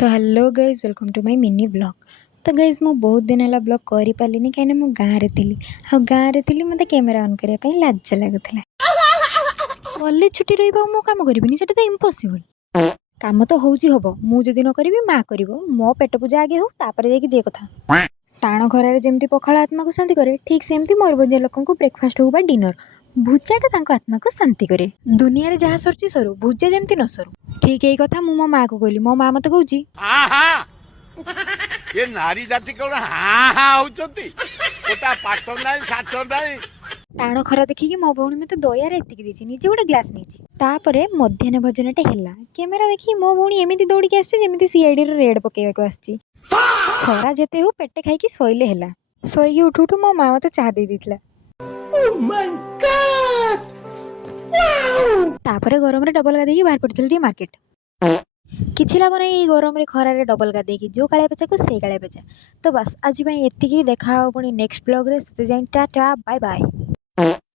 तो hello guys welcome to my mini blog. तो guys मु बहुत दिन है ब्लॉग कर पारिनी कहीं मु गाँव थी आ गाँव थी मत कैमेरा ऑन करने लाज लगुला। कॉलेज छुट्टी रही कम करी से तो इम्पॉसिबल काम तो हूँ हम मुझे न करी माँ कर मो पेट पूजा आगे हो जे कथा टाण खरार जमी पखाड़ आत्मा को शांति करे ठीक सेमती मयूरभंजिया लोक ब्रेकफास्ट हो डिनर भुजाटा आत्मा को शांति करे। दुनिया जहाँ सरुची सरू भुजा जमती न सरू ठीक यही कथा मु मो माँ को कहली मो माँ मत कौची ये नारी जाति कौन हाँ हाँ होचंती ओटा पाठ नाही साठ नाही टाण खरा देखिकी मो भौणी मते दयारे एतिकी देछि निजे गोटे ग्लास नेछि तापरे मध्याह्न भोजनटे हैला कैमेरा देखि मो भौणी एमिति दौड़िकी आछि जेमिति सीआईडी रो रेड पकेबाको आछि। खरा जेते हो पेटे खाइकी सोइले हैला सोइकी उठु उठु मो माँ मते चाह दे दिथिला। ओह माय गॉड तापरे गरम रे डबल गादेकी बाहर पड़थिल टी मार्केट किछि लाभ नहीं गरम रे खरा रे डबल गादेकी जो काळे पेचा को से काळे पेचा। तो बस आज एतिकी देखा पुणी नेक्स्ट ब्लॉग रे टाटा बाय बाय।